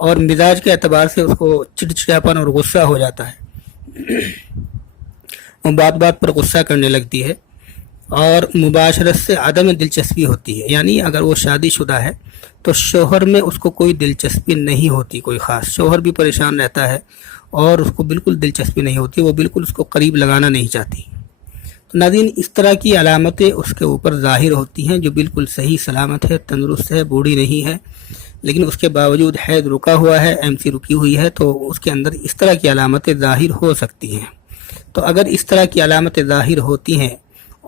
اور مزاج کے اعتبار سے اس کو چڑچڑاپن اور غصہ ہو جاتا ہے، وہ بات بات پر غصہ کرنے لگتی ہے، اور مباشرت سے عدم دلچسپی ہوتی ہے، یعنی اگر وہ شادی شدہ ہے تو شوہر میں اس کو کوئی دلچسپی نہیں ہوتی کوئی خاص، شوہر بھی پریشان رہتا ہے اور اس کو بالکل دلچسپی نہیں ہوتی، وہ بالکل اس کو قریب لگانا نہیں چاہتی۔ تو ناظرین، اس طرح کی علامتیں اس کے اوپر ظاہر ہوتی ہیں، جو بالکل صحیح سلامت ہے، تندرست ہے، بوڑھی نہیں ہے، لیکن اس کے باوجود حیض رکا ہوا ہے، MC رکی ہوئی ہے، تو اس کے اندر اس طرح کی علامتیں ظاہر ہو سکتی ہیں۔ تو اگر اس طرح کی علامتیں ظاہر ہوتی ہیں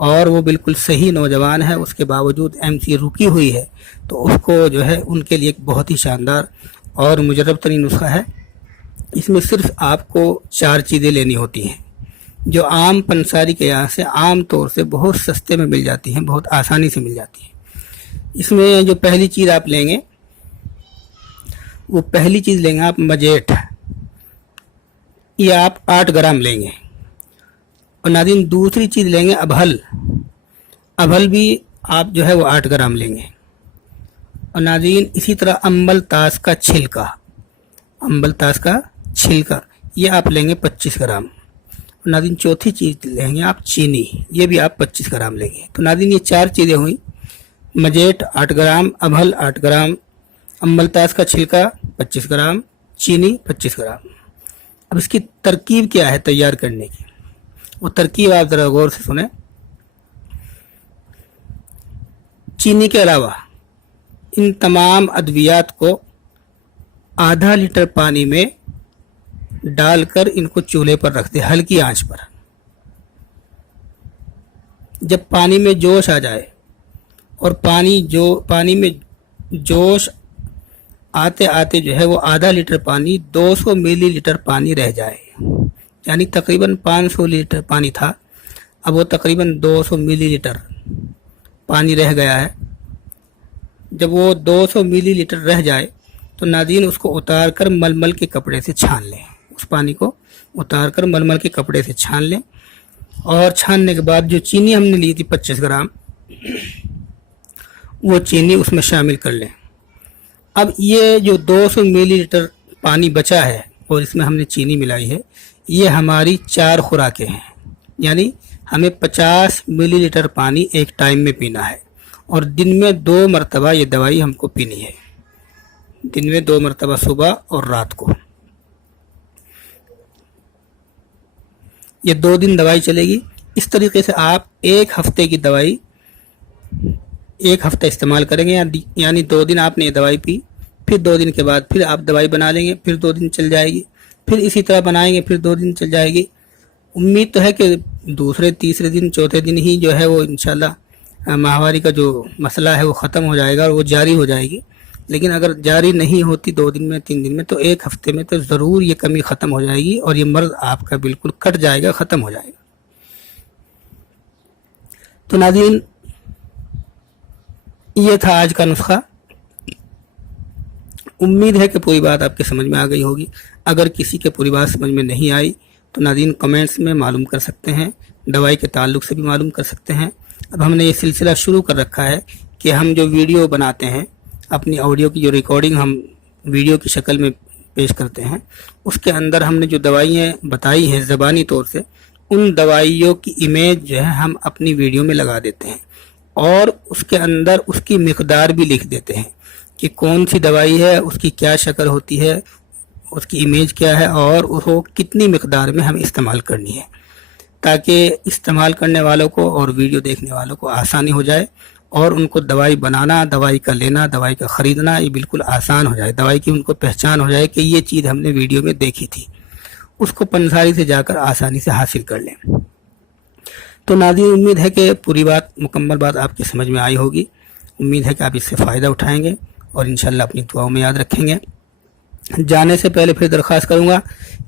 اور وہ بالکل صحیح نوجوان ہے، اس کے باوجود MC رکی ہوئی ہے، تو اس کو جو ہے ان کے لیے ایک بہت ہی شاندار اور مجرب ترین نسخہ ہے۔ اس میں صرف آپ کو 4 چیزیں لینی ہوتی ہیں، جو عام پنساری کے یہاں سے عام طور سے بہت سستے میں مل جاتی ہیں، بہت آسانی سے مل جاتی ہیں۔ اس میں جو پہلی چیز آپ لیں گے، وہ پہلی چیز لیں گے آپ مجیٹ، یہ آپ 8 گرام لیں گے۔ اور ناظرین، دوسری چیز لیں گے ابہل، ابہل بھی آپ جو ہے وہ 8 گرام لیں گے۔ اور ناظرین، اسی طرح امبل تاش کا چھلکا، امبل تاش کا چھلکا یہ آپ لیں گے 25 گرام۔ اور ناظرین، چوتھی چیز لیں گے آپ چینی، یہ بھی آپ 25 گرام لیں گے۔ تو ناظرین، یہ 4 چیزیں ہوئیں، مجیٹ 8 گرام، ابہل 8 گرام، امبل تاش کا چھلکا 25 گرام، چینی 25 گرام۔ اب اس کی ترکیب کیا ہے تیار کرنے کی، وہ ترکیب آپ ذرا غور سے سنیں۔ چینی کے علاوہ ان تمام ادویات کو آدھا لیٹر پانی میں ڈال کر ان کو چولہے پر رکھ دیں، ہلکی آنچ پر۔ جب پانی میں جوش آ جائے اور پانی میں جوش آتے آتے جو ہے وہ آدھا لیٹر پانی 200 ملی لیٹر پانی رہ جائے، یعنی تقریباً 500 لیٹر پانی تھا، اب وہ تقریباً 200 ملی لیٹر پانی رہ گیا ہے۔ جب وہ 200 ملی لیٹر رہ جائے تو ناظرین اس کو اتار کر ململ کے کپڑے سے چھان لیں، اس پانی کو اتار کر ململ کے کپڑے سے چھان لیں، اور چھاننے کے بعد جو چینی ہم نے لی تھی 25 گرام، وہ چینی اس میں شامل کر لیں۔ اب یہ جو 200 ملی لیٹر پانی بچا ہے اور اس میں ہم نے چینی ملائی ہے، یہ ہماری 4 خوراکیں ہیں، یعنی ہمیں 50 ملی لیٹر پانی ایک ٹائم میں پینا ہے، اور دن میں 2 مرتبہ یہ دوائی ہم کو پینی ہے، دن میں 2 مرتبہ صبح اور رات کو۔ یہ 2 دن دوائی چلے گی۔ اس طریقے سے آپ 1 ہفتے کی دوائی 1 ہفتہ استعمال کریں گے، یعنی 2 دن آپ نے یہ دوائی پی، پھر 2 دن کے بعد پھر آپ دوائی بنا لیں گے، پھر 2 دن چل جائے گی، پھر اسی طرح بنائیں گے، پھر 2 دن چل جائے گی۔ امید تو ہے کہ دوسرے تیسرے دن چوتھے دن ہی جو ہے وہ انشاءاللہ ماہواری کا جو مسئلہ ہے وہ ختم ہو جائے گا اور وہ جاری ہو جائے گی۔ لیکن اگر جاری نہیں ہوتی 2 دن میں 3 دن میں، تو 1 ہفتے میں تو ضرور یہ کمی ختم ہو جائے گی اور یہ مرض آپ کا بالکل کٹ جائے گا، ختم ہو جائے گا۔ تو ناظرین، یہ تھا آج کا نسخہ۔ امید ہے کہ پوری بات آپ کے سمجھ میں آ گئی ہوگی۔ اگر کسی کے پوری بات سمجھ میں نہیں آئی تو ناظرین کمنٹس میں معلوم کر سکتے ہیں، دوائی کے تعلق سے بھی معلوم کر سکتے ہیں۔ اب ہم نے یہ سلسلہ شروع کر رکھا ہے کہ ہم جو ویڈیو بناتے ہیں، اپنی آڈیو کی جو ریکارڈنگ ہم ویڈیو کی شکل میں پیش کرتے ہیں، اس کے اندر ہم نے جو دوائیں بتائی ہیں زبانی طور سے، ان دوائیوں کی امیج جو ہے ہم اپنی ویڈیو میں لگا دیتے ہیں، اور اس کے اندر اس کی مقدار بھی لکھ دیتے ہیں کہ کون سی دوائی ہے، اس کی کیا شکل ہوتی ہے، اس کی امیج کیا ہے، اور اس کو کتنی مقدار میں ہم استعمال کرنی ہے، تاکہ استعمال کرنے والوں کو اور ویڈیو دیکھنے والوں کو آسانی ہو جائے، اور ان کو دوائی بنانا، دوائی کا لینا، دوائی کا خریدنا یہ بالکل آسان ہو جائے، دوائی کی ان کو پہچان ہو جائے کہ یہ چیز ہم نے ویڈیو میں دیکھی تھی، اس کو پنساری سے جا کر آسانی سے حاصل کر لیں۔ تو ناظرین، امید ہے کہ پوری بات، مکمل بات آپ کی سمجھ میں آئی ہوگی۔ امید ہے کہ آپ اس سے فائدہ اٹھائیں گے اور انشاءاللہ اپنی دعاؤں میں یاد رکھیں گے۔ جانے سے پہلے پھر درخواست کروں گا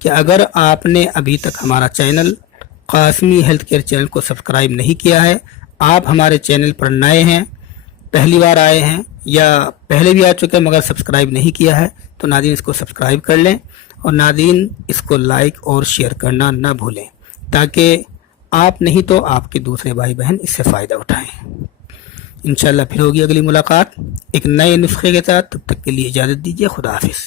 کہ اگر آپ نے ابھی تک ہمارا channel Qasmi health care channel کو سبسکرائب نہیں کیا ہے، آپ ہمارے چینل پر نئے ہیں، پہلی بار آئے ہیں، یا پہلے بھی آ چکے ہیں مگر سبسکرائب نہیں کیا ہے، تو ناظرین اس کو سبسکرائب کر لیں، اور ناظرین اس کو لائک اور شیئر کرنا نہ بھولیں، تاکہ آپ نہیں تو آپ کے دوسرے بھائی بہن اس سے فائدہ اٹھائیں۔ انشاءاللہ پھر ہوگی اگلی ملاقات ایک نئے نسخے کے ساتھ، تب تک کے لیے اجازت دیجیے، خدا حافظ۔